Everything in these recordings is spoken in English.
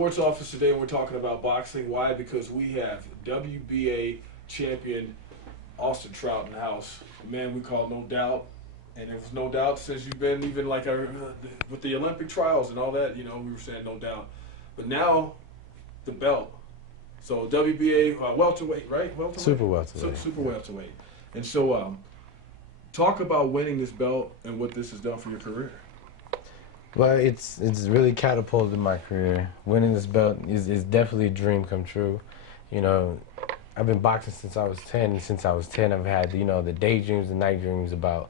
sports office today, and we're talking about boxing. Why? Because we have WBA champion Austin Trout in the house. A man we call No Doubt. And it was no doubt since you've been even like with the Olympic trials and all that, you know, we were saying no doubt. But now, the belt. So WBA welterweight, right? Welterweight? Super welterweight. Super welterweight. And so talk about winning this belt and what this has done for your career. Well, it's really catapulted my career. Winning this belt is definitely a dream come true. You know, I've been boxing since I was 10. And since I was 10, I've had, you know, the daydreams, the night dreams about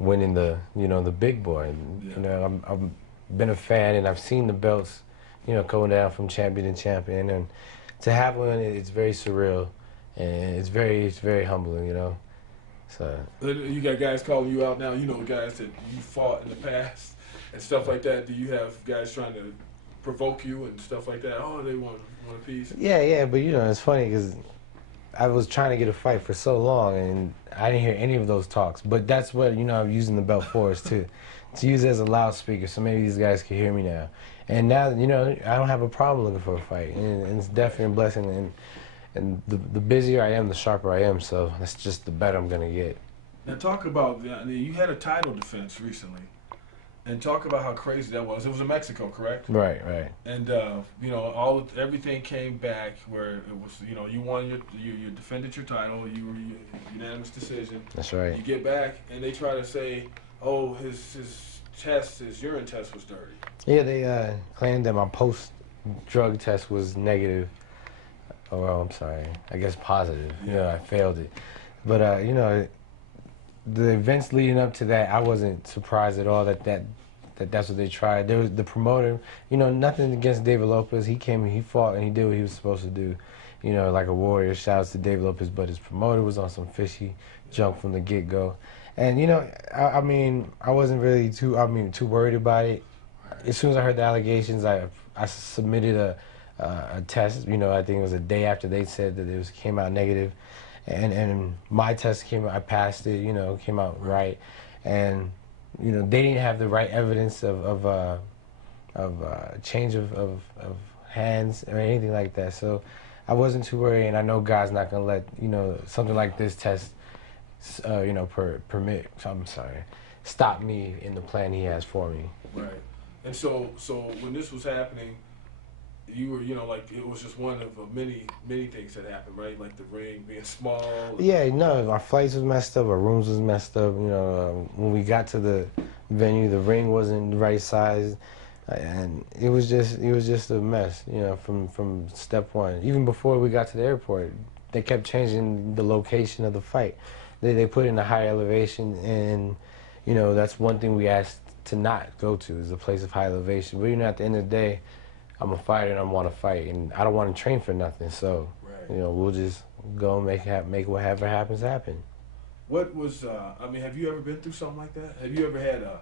winning the, you know, the big boy. And, you know, I've been a fan, and I've seen the belts, you know, going down from champion to champion. And to have one, it's very surreal, and it's very humbling, you know. So you got guys calling you out now. You know, guys that you fought in the past and stuff like that. Do you have guys trying to provoke you and stuff like that? Oh, they want a piece. Yeah, but you know, it's funny because I was trying to get a fight for so long, and I didn't hear any of those talks. But that's what, you know, I'm using the belt for, is to use it as a loudspeaker, so maybe these guys can hear me now. And now, you know, I don't have a problem looking for a fight, and it's definitely a blessing. And the busier I am, the sharper I am. So that's just the better I'm gonna get. Now talk about, you had a title defense recently. And talk about how crazy that was. It was in Mexico, correct? Right. And you know, everything came back where it was, you know, you won you defended your title, you were unanimous decision. That's right. You get back and they try to say, oh, his urine test was dirty. Yeah, they claimed that my post-drug test was negative. Oh, well, I'm sorry. I guess positive. Yeah. You know, I failed it. But you know, the events leading up to that, I wasn't surprised at all that's what they tried. There was the promoter, you know, nothing against David Lopez. He came, he fought, and he did what he was supposed to do, you know, like a warrior. Shouts to David Lopez, but his promoter was on some fishy junk from the get-go. And you know, I mean, I wasn't really too worried about it. As soon as I heard the allegations, I submitted a test. You know, I think it was a day after they said that it came out negative. And my test came out, I passed it, you know, came out right. And, you know, they didn't have the right evidence of change of hands or anything like that. So I wasn't too worried, and I know God's not going to let, you know, something like this test, you know, stop me in the plan he has for me. Right. And so when this was happening, you were, you know, like it was just one of many things that happened, right? Like the ring being small. Yeah, no, our flights was messed up, our rooms was messed up. You know, when we got to the venue, the ring wasn't the right size, and it was just a mess. You know, from step one. Even before we got to the airport, they kept changing the location of the fight. They put it in a high elevation, and you know, that's one thing we asked to not go to, is a place of high elevation. But you know, at the end of the day, I'm a fighter and I want to fight, and I don't want to train for nothing. So, you know, we'll just go and make whatever happens happen. What was, I mean, have you ever been through something like that? Have you ever had a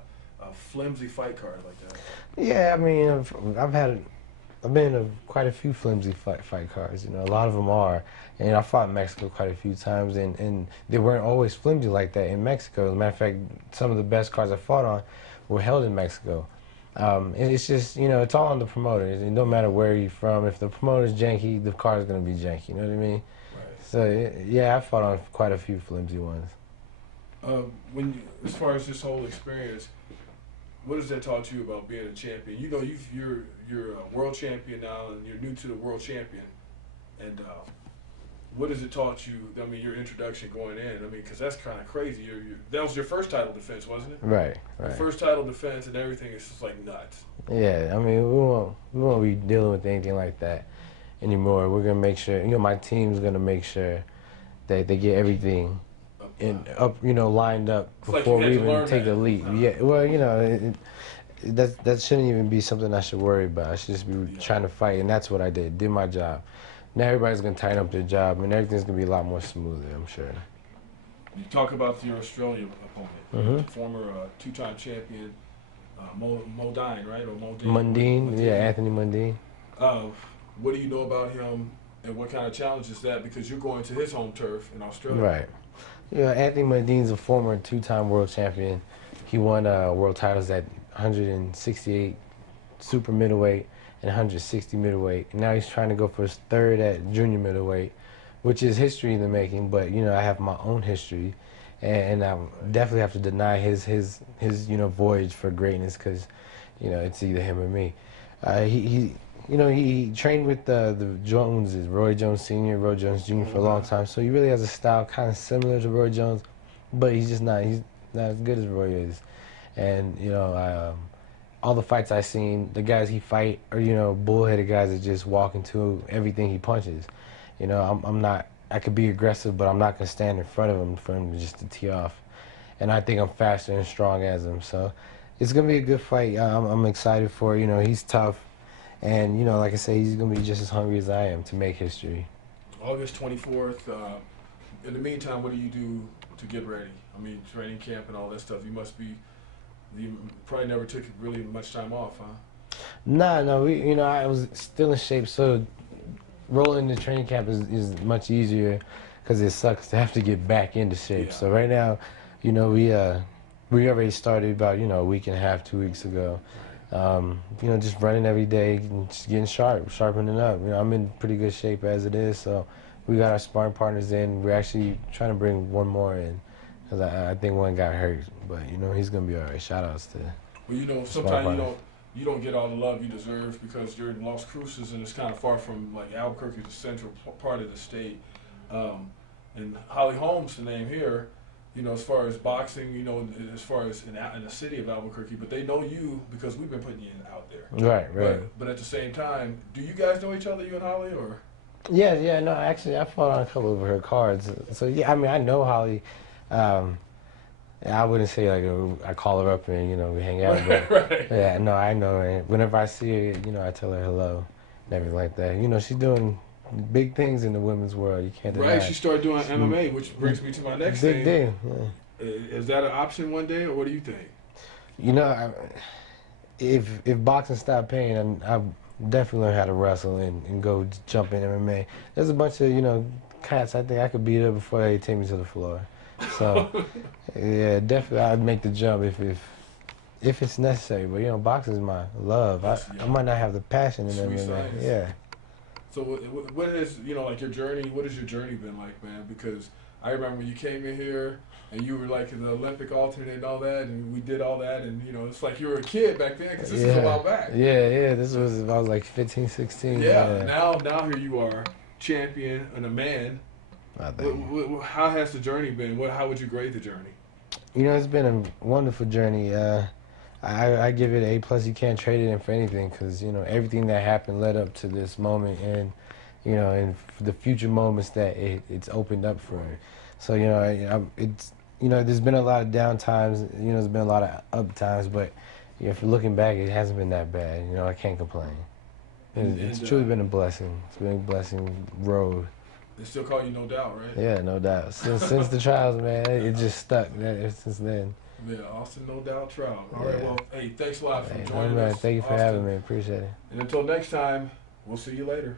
flimsy fight card like that? Yeah, I mean, I've been in quite a few flimsy fight cards. You know, a lot of them are. And I fought in Mexico quite a few times, and they weren't always flimsy like that in Mexico. As a matter of fact, some of the best cards I fought on were held in Mexico. It's just, you know, it's all on the promoter. It don't matter where you're from. If the promoter's janky, the card's going to be janky. You know what I mean? Right. So, yeah, I fought on quite a few flimsy ones. As far as this whole experience, what has that taught you about being a champion? You know, you're a world champion now, and you're new to the world champion. And what has it taught you? I mean, your introduction going in. I mean, because that's kind of crazy. That was your first title defense, wasn't it? Right. Your first title defense, and everything is just like nuts. Yeah, I mean, we won't be dealing with anything like that anymore. We're gonna make sure, you know, my team's gonna make sure that they get everything you know, lined up before we even take the leap. Yeah, well, you know, that shouldn't even be something I should worry about. I should just be trying to fight, and that's what I did my job. Now everybody's going to tighten up their job, and everything's going to be a lot more smoother, I'm sure. You talk about your Australian opponent, former two-time champion, Mundine, right? Or Mundine, yeah, Anthony Mundine. What do you know about him, and what kind of challenge is that? Because you're going to his home turf in Australia. Right. Yeah, Anthony Mundine's a former two-time world champion. He won world titles at 168 super middleweight and 160 middleweight. And now he's trying to go for his third at junior middleweight, which is history in the making. But you know, I have my own history, and I definitely have to deny his you know, voyage for greatness, because you know, it's either him or me. He you know, he trained with the Joneses, Roy Jones Sr., Roy Jones Jr. for a long time, so he really has a style kind of similar to Roy Jones, but he's not as good as Roy is. And you know, all the fights I've seen, the guys he fight are, you know, bullheaded guys that just walk into everything he punches. You know, I'm not, I could be aggressive, but I'm not going to stand in front of him for him just to tee off. And I think I'm faster and strong as him, so it's going to be a good fight. I'm excited for it. You know, he's tough. And, you know, like I say, he's going to be just as hungry as I am to make history. August 24th. In the meantime, what do you do to get ready? I mean, training camp and all that stuff. You probably never took really much time off, huh? Nah, no, you know, I was still in shape, so rolling into training camp is much easier, because it sucks to have to get back into shape. Yeah. So right now, you know, we already started about, you know, a week and a half, 2 weeks ago. You know, just running every day, and just getting sharpening up. You know, I'm in pretty good shape as it is, so we got our sparring partners in. We're actually trying to bring one more in, because I think one got hurt, but you know, he's gonna be all right. Shout outs to. Well, you know, sometimes you don't get all the love you deserve, because you're in Las Cruces and it's kind of far from like Albuquerque, the central part of the state. And Holm's the name here. You know, as far as boxing, you know, as far as in the city of Albuquerque, but they know you because we've been putting you out there. Right. But at the same time, do you guys know each other, you and Holly, or? Yeah, no, actually, I fought on a couple of her cards. So, yeah, I mean, I know Holly. I wouldn't say, like, I call her up and, you know, we hang out. But, right. Yeah, no, I know her. And whenever I see her, you know, I tell her hello and everything like that. You know, she's doing big things in the women's world. You can't deny. Right, she started doing MMA, which brings me to my next thing. Big deal. Yeah. Is that an option one day, or what do you think? You know, if boxing stopped paying, I definitely learn how to wrestle and go jump in MMA. There's a bunch of, you know, cats I think I could beat up before they take me to the floor. So, yeah, definitely I'd make the jump if it's necessary. But, you know, boxing is my love. I might not have the passion in MMA. Science. Yeah. So what is, you know, like your journey, what has your journey been like, man? Because I remember when you came in here and you were like in the Olympic alternate and all that, and we did all that, and, you know, it's like you were a kid back then, because this is a while back. Yeah, this was, I was like 15, 16. Yeah, now here you are, champion and a man. How has the journey been? How would you grade the journey? You know, it's been a wonderful journey. I give it an A+. You can't trade it in for anything, because, you know, everything that happened led up to this moment, and, you know, and the future moments that it's opened up for me. So, you know, it's, you know, there's been a lot of down times, you know, there's been a lot of up times, but, you know, if you're looking back, it hasn't been that bad. You know, I can't complain. It's truly been a blessing. It's been a blessing road. They still call you No Doubt, right? Yeah, no doubt. Since the trials, man, it just stuck since then. Yeah, Austin No Doubt Trout. All right, well, hey, thanks a lot for joining us. Thank you for having me. Appreciate it. And until next time, we'll see you later.